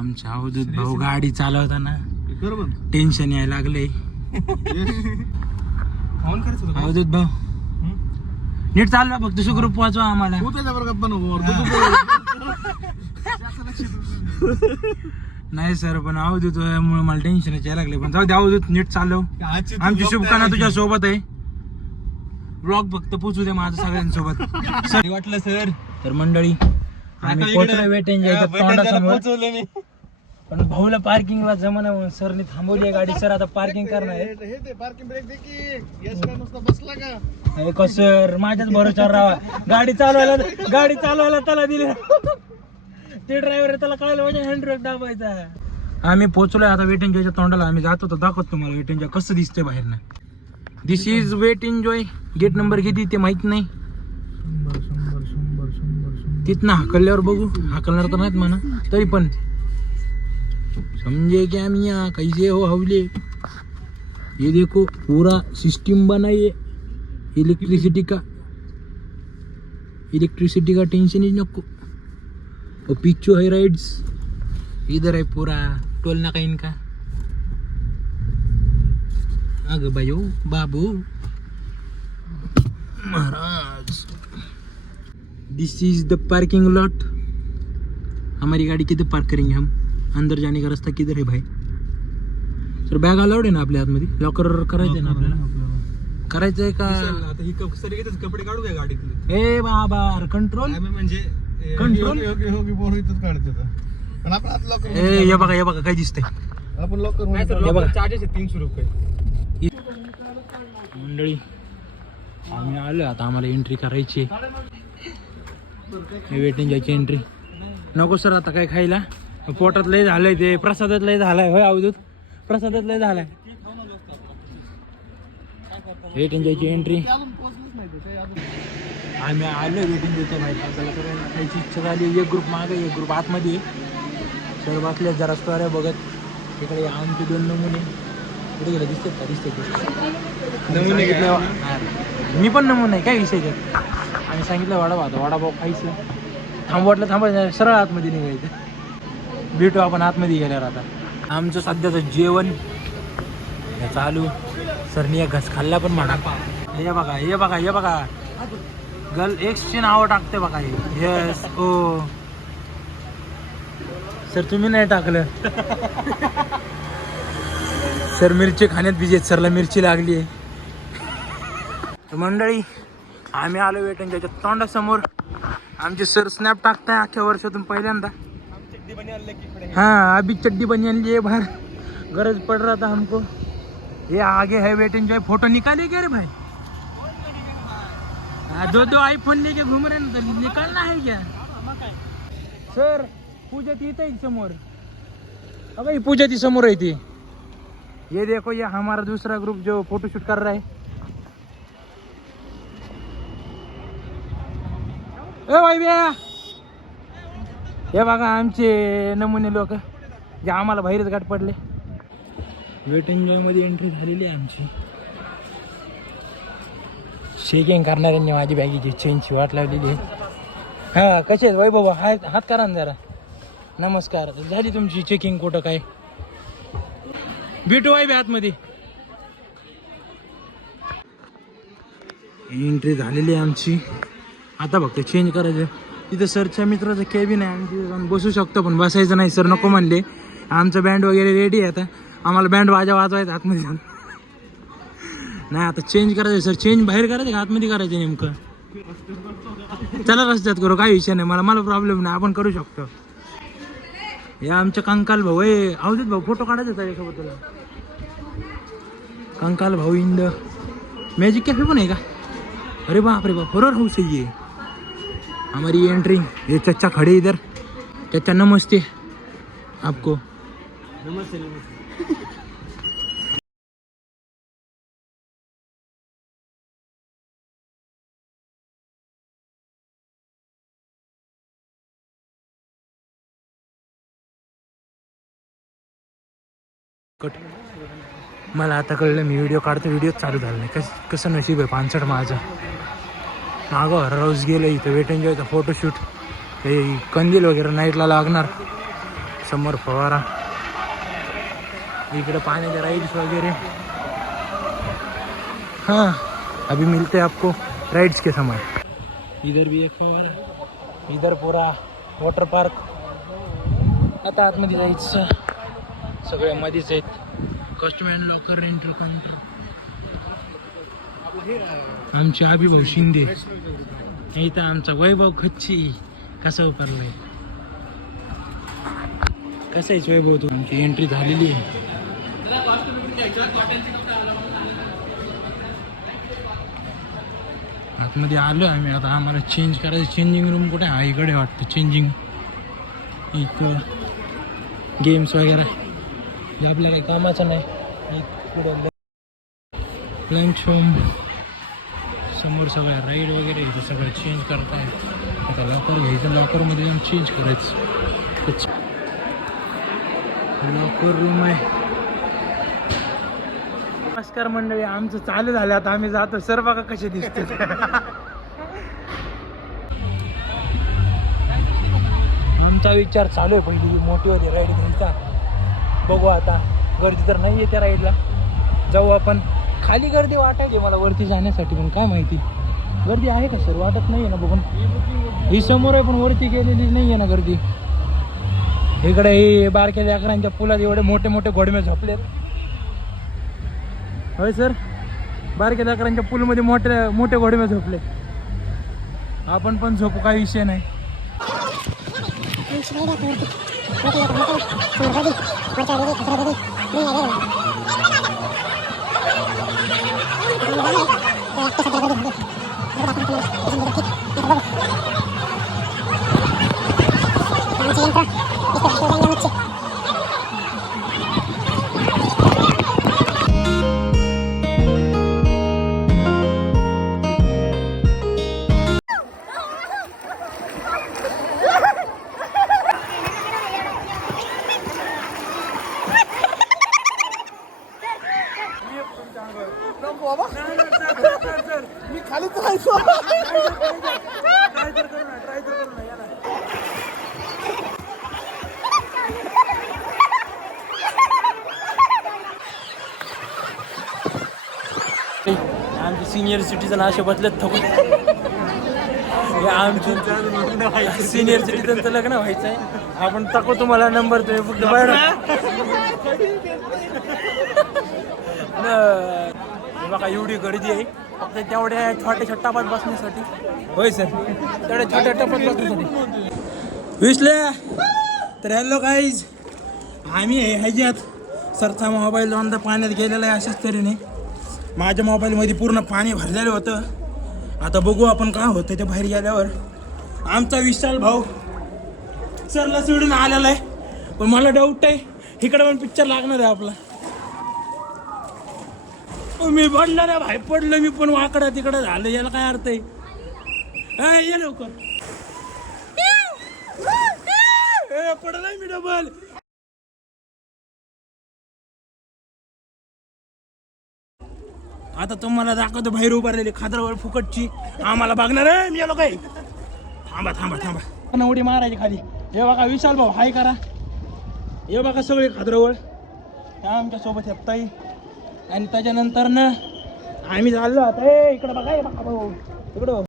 आमच्या अवधूत भाऊ गाडी चालवताना टेन्शन यायला लागले. अवधूत भाऊ नीट चालवा, फक्त सुखरूप पोहोचवा आम्हाला. नाही सर, पण अवधूत मुळे मला टेन्शन यायला लागले. पण जाऊ दे अवधूत, नीट चालव. आमची शुभकामना तुझ्या सोबत आहे. ब्लॉग फक्त पोचू दे माझं सगळ्यांसोबत. सर वाटलं सर. तर मंडळी आम्ही पोहोचलो वेट एन्जॉय तोंडासमोर. पण भाऊला पार्किंगला जमाना सरने थांबवली गाडी. सर आता पार्किंग करणार आहे. सर माझ्याच भरोशावर राहा. गाडी चालवायला त्याला दिली. ते ड्रायव्हर त्याला कळलं म्हणजे हँडब्रेक दाबायचा. आम्ही पोहोचलोय आता वेट एन्जॉयच्या तोंडाला. आम्ही जातो तर दाखवतो तुम्हाला वेट एन्जॉय कसं दिसतंय बाहेरनं. This is wet enjoy. Gate number किती ते माहित नाही. तिथनं हाकलल्यावर बघू. हाकलणार तर नाहीत म्हणा, तरी पण समझे क्या मियाँ कैसे हो हवले. ये देखो पूरा सिस्टम बना है इलेक्ट्रिसिटी का टेंशन ही नको. और पीछे है राइड्स. इधर है पूरा टोल नाका इनका. अगं भाई बाबू महाराज. दिस इज द पार्किंग लॉट. हमारी गाड़ी किधर पार्क करेंगे हम. अंदर जाने का रास्ता किधर है भाई. सर बॅग अलाउड आहे ना आपल्या आतमध्ये. लॉकर करायचंय ना आपल्याला. करायचंय का. कपडे काढू द्या गाडीतले. ए बाबा कंट्रोल म्हणजे कंट्रोल. पण आपण आत लॉकर. हे बघा काय दिसतंय. आपण लॉकर चार्जेस आहे 300 रुपये. मंडळी आम्ही आलो आता. आम्हाला एंट्री करायची. वेटिंग जायची एंट्री. नको सर आता काय खायला. पोटात लय झालंय. ते प्रसादात लय झालाय. होय अवधूत प्रसादात लय झालाय. वेटिंग जायची एंट्री. आम्ही आलो वेटिंग जायच्या बाहेर. आपल्याला खायची इच्छा झाली. एक ग्रुप मागे एक ग्रुप आतमध्ये. सर बसले जरा स्टोऱ्या बघत. तिकडे आमचे 2 नमुने कुठे गेले दिसतात का. दिसते नमुने. मी पण नमुने आहे काय विषय त्यात. आम्ही सांगितलं वडापाव खायचं. थांबायचं सरळ आतमध्ये निघायचं. भेटू आपण आतमध्ये गेल्यावर. आता आमचं सध्याचं जेवण चालू. सरनी एक घास खाल्ला पण म्हणा. हे बघा गर्ल एक्सचे नावं टाकते बघा हे. येस ओ सर तुम्ही नाही टाकलं. सर मिरची खाण्यात बिजेत. सरला मिरची लागली आहे. मंडळी आम्ही आलो वेटन त्याच्या तोंडासमोर. आमचे सर स्नॅप टाकताय अख्ख्या वर्षातून पहिल्यांदा. हाँ अभी चड्डी बनियान लिए बाहर. गरज पड़ रहा था हमको. ये आगे है वेट एंजॉय. फोटो निकाले क्या रे भाई. दो आईफोन लेके घूम रहे ना. तो निकालना है क्या. सर पूजा ती इथे समोर. अबे पूजा ती समोर है थी. ये देखो ये हमारा दूसरा ग्रुप जो फोटो शूट कर रहा है. ए भाई भैया हे बघा आमचे नमुने लोक जे आम्हाला बाहेरच गाठ पडले. वेट एन्जॉय मध्ये एंट्री झालेली आहे आमची. शेकिंग करणाऱ्यांनी माझी बॅगेची चेनची वाट लावलेली आहे. हा कसे आहेत वैभव. हात करा ना जरा. नमस्कार. झाली तुमची चेकिंग कुठं काय. भेटू आहे आतमध्ये. एंट्री झालेली आहे आमची. आता फक्त चेंज करायचं. तिथं सरच्या मित्राचं कॅबिन आहे. आम्ही तिथे जाऊन बसू शकतो पण बसायचं नाही. सर नको म्हणले. आमचं बँड वगैरे रेडी आहे. आता आम्हाला बँड वाजवायचं आतमध्ये जाऊन. नाही आता चेंज करायचं सर. चेंज बाहेर करायचं का आतमध्ये करायचं नेमकं. चला रस्त्यात करू काही विषय नाही. मला प्रॉब्लेम नाही. आपण करू शकतो. हे आमचे कंकाल भाऊ आहे. अवधूत भाऊ फोटो काढायचा त्याच्यासोबत तुला. कंकाल भाऊ इन द मॅजिक कॅफे पण आहे का. अरे बाप हॉरर हाउस है ये. हमारी एंट्री. ये चचा खड़े इधर. चचा नमस्ते आपको. नमस्ते. मला आता कळलं मी व्हिडिओ काढतो. व्हिडिओ चालू झाला नाही. कसं नशीब आहे 65 माझं. मागं रोज गेलं इथं वेट एन्जॉयचा फोटोशूट. हे कंदील वगैरे नाईटला लागणार. समोर फवारा, इकडे पाण्याच्या राइड्स वगैरह। हाँ, अभी मिलते हैं आपको राइड्स के समय। इधर भी एक फवारा, इधर पूरा वॉटर पार्क। आता आतमध्ये जायचं, सगळ्या मध्येच आहेत। Customer locker, rental counter. आमचे अभिभाऊ शिंदे, इथं आमचा वैभव खच्ची कसा उतरलाय, कसं आहे वैभव? तुमची एंट्री झालेली आहे। आतमध्ये आलो आम्ही आता, आम्हाला चेंज करायचं। चेंजिंग रूम कुठे आहे? इकडे वाटतं चेंजिंग, इथं गेम्स वगैरे जे आपल्या काही कामाचं नाही। पुढं लंच होम, समोर सगळ्या राईड वगैरे, इथं सगळं चेंज करताय। आता लॉकर घ्यायचं, लॉकरमध्ये जाऊन चेंज करायचं। लॉकर रूम आहे। नमस्कार मंडळी, आमचं चालू झालं, आता आम्ही जातो। सर बघा कसे दिसते। आमचा विचार चालू आहे पहिली मोठीवाली राईड घ्यायचा। बघू आता, गर्दी तर नाही आहे त्या राईडला, जाऊ आपण। खाली गर्दी वाटायची मला वरती जाण्यासाठी, पण काय माहिती गर्दी आहे का सर? वाटत नाही आहे ना बघून, ही समोर आहे पण वरती गेलेली नाही आहे ना गर्दी। इकडे हे बारक्या लेकरांच्या पुलात एवढे मोठे मोठे घोडमे झोपलेत। होय सर, बारक्या लेकरांच्या पूलमध्ये मोठे मोठे घोडमे झोपले। आपण पण झोपू, काही विषय नाही। मी खालीच राहायचो। ट्राय तर करू ना, या ना। आमचे सिनियर सिटीजन असे बदलत थकून, आमचे सिनियर सिटीजनचं लग्न व्हायचं आहे। आपण टाकू तुम्हाला नंबर, तुम्ही फक्त बाहेर बघा। एवढी गर्दी आहे फक्त तेवढ्या छोट्या टपात बसण्यासाठी। होय सर, तेवढ्या छोट्या टपात बसण्यासाठी विसल्या। तर हॅलो गाईज, आम्ही ह्याच्यात सरचा मोबाईल दोनदा पाण्यात गेलेला आहे अशाच तऱ्हेने। माझ्या मोबाईलमध्ये पूर्ण पाणी भरलेलं होतं। आता बघू आपण काय होतं ते बाहेर गेल्यावर। आमचा विशाल भाऊ सरला सोडून आलेला आहे, पण मला डाऊट आहे इकडे पण पिक्चर लागणार आहे आपला। मी पडणार आहे भाई, पडलो मी पण, वाकडा तिकडं झालं, याला काय अर्थ आहे? ये लवकर, पडलाय मी डबल। आता तुम्हाला दाखवतो बाहेर उभारलेली खाद्रावर फुकटची, आम्हाला बघणार आहे। मी आलो काय? थांबा थांबा थांबा, उडी मारायची खाली। हे बघा विशाल भाऊ हाय करा। हे बघा सगळे खाद्रावर, आमच्या सोबत येताई। आणि त्याच्यानंतर ना आम्ही चाललो आता। इकडं बघा, हे बघा भाऊ, इकडं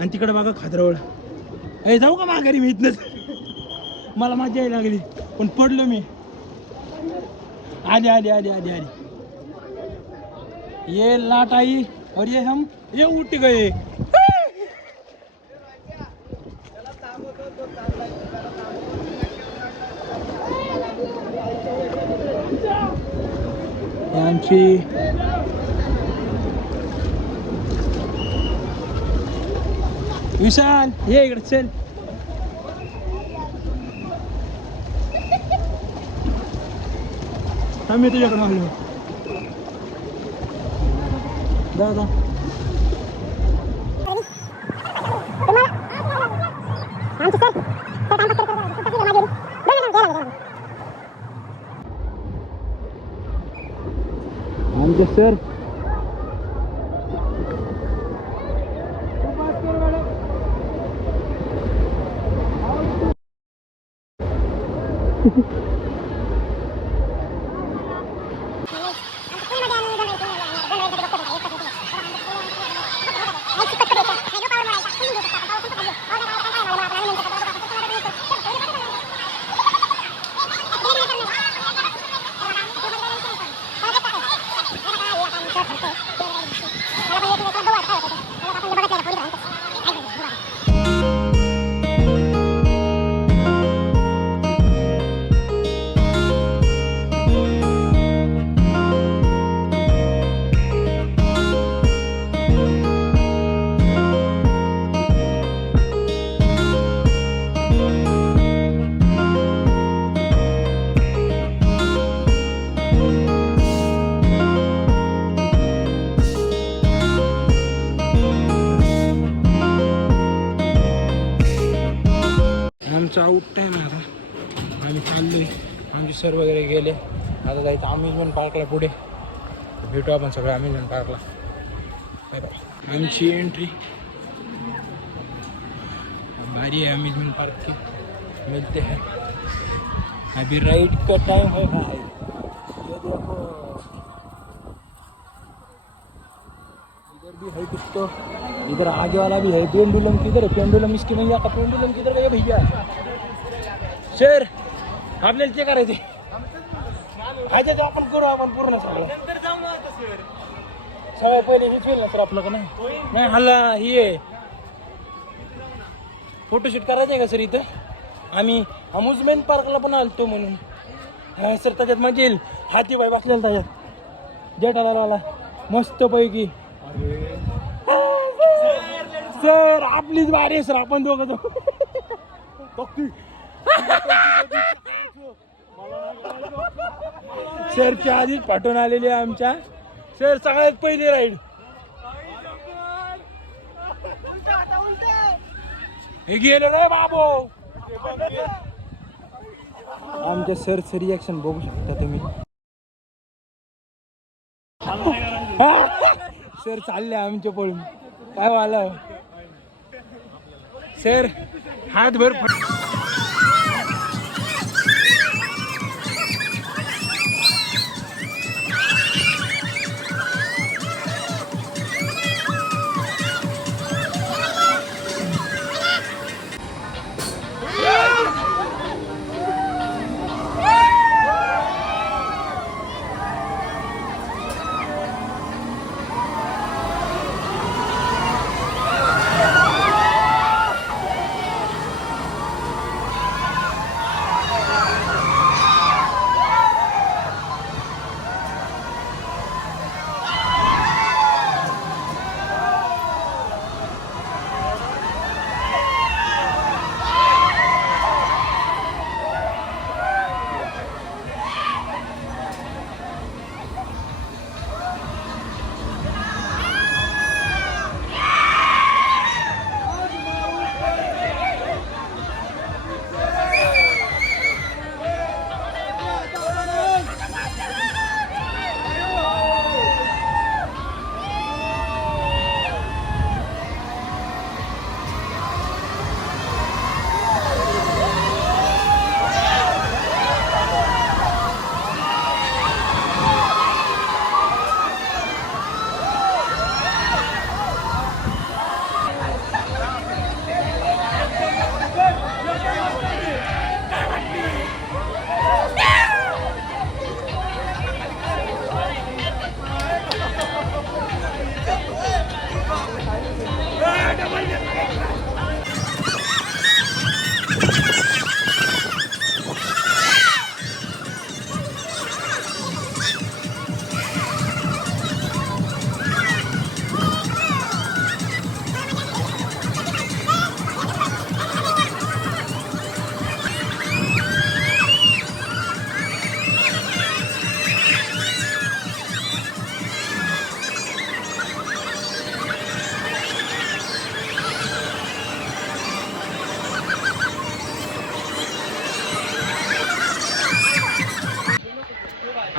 आणि तिकडे बघा खाद्रावळ। जाऊ का माघारी? मी इथनच, मला मजा यायला लागली पण पडलो मी। आली आली आली आली आली, ये लाट आई और ये उठ गए। आमची विशाल, ये इकडे चल। आम्ही तुझ्याकडे आलो, दादा। आमचे सर आमचा आउट टाईम आहे आता. आम्ही चाललोय, आमचे सर वगैरे गेले. आता जायचं अम्युजमेंट पार्कला पुढे. भेटू आपण सगळं अम्युजमेंट पार्कला. आमची एंट्री भारी है अम्यूजमेंट पार्क की. मिलते हैं अभी राइड का टाइम है भाई. ये देखो इधर भी है कुछ तो. इधर आगे वाला भी है. पेंडुलम किधर है? पेंडुलम इसकी भैया का पेंडुलम किधर गया भैया? सर आपल्याला ते करायचे आहे तो आपण करू. आपण पूर्ण सगळं सगळ्यात पहिले हेच होईल ना सर आपलं का नाही हल्ला हे फोटोशूट करायचं आहे का सर इथं? आम्ही अम्युजमेंट पार्कला पण आलतो म्हणून. हा सर त्याच्यात मजा येईल. हाती बाई बसलेला त्याच्यात जेठालालवाला मस्त पैकी. सर आपलीच बारी आहे सर. आपण दोघं तो सरच्या आधीच पाठवून आलेली आहे आमच्या. सर सगळ्यात पहिली राईड. हे गेलं नाही बाबू. आमच्या सरचं रिॲक्शन बघू शकता तुम्ही. सर चालले आमच्या पळून. काय व्हायला सर हातभर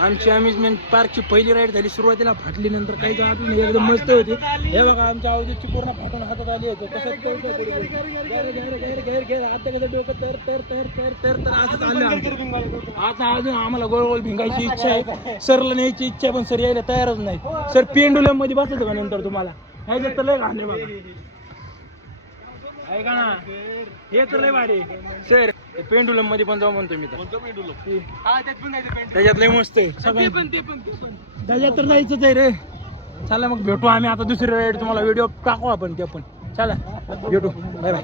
आमची अम्युजमेंट पार्कची पहिली राईड झाली. सुरुवातीला फाटली, नंतर काही वाटलं नाही, एकदम मस्त होती. हे बघा आमच्या अवधीची पूर्ण फाटून हातात आली होती. कसं घेर आता कसं डोकं तर असं चाललंय आमचं. आता अजून आम्हाला गोल गोल भिंगायची इच्छा आहे, सरला न्यायची इच्छा आहे, पण सर यायला तयारच नाही. सर पेंडुलम मध्ये बसायचं का नंतर तुम्हाला ह्याच्यात तर लय घाणे बघा ऐका ना, हे तर लय भारी सर. पेंडुलम मध्ये पण जाऊ म्हणतो मी तर. त्याच्यात लय मस्त आहे सगळं, त्याच्यात तर जायचंच आहे रे. चला मग भेटू आम्ही आता दुसरी राईड, तुम्हाला व्हिडिओ टाकू आपण ते पण. चला भेटू, बाय बाय.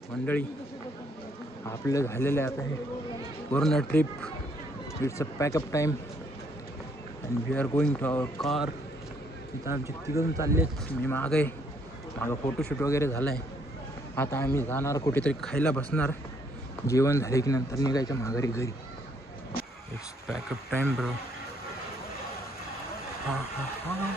मंडळी आपलं झालेलं आहे आता हे पूर्ण trip. It's a pack up time and we are going to our car. इथं आमचे तिघं चाललेत, मी मागं आहे. मागं फोटोशूट वगैरे झालं आहे. आता आम्ही जाणार कुठेतरी खायला बसणार, जेवण झाले की नंतर निघायचं माघारी घरी. It's pack up time bro. हां हां हां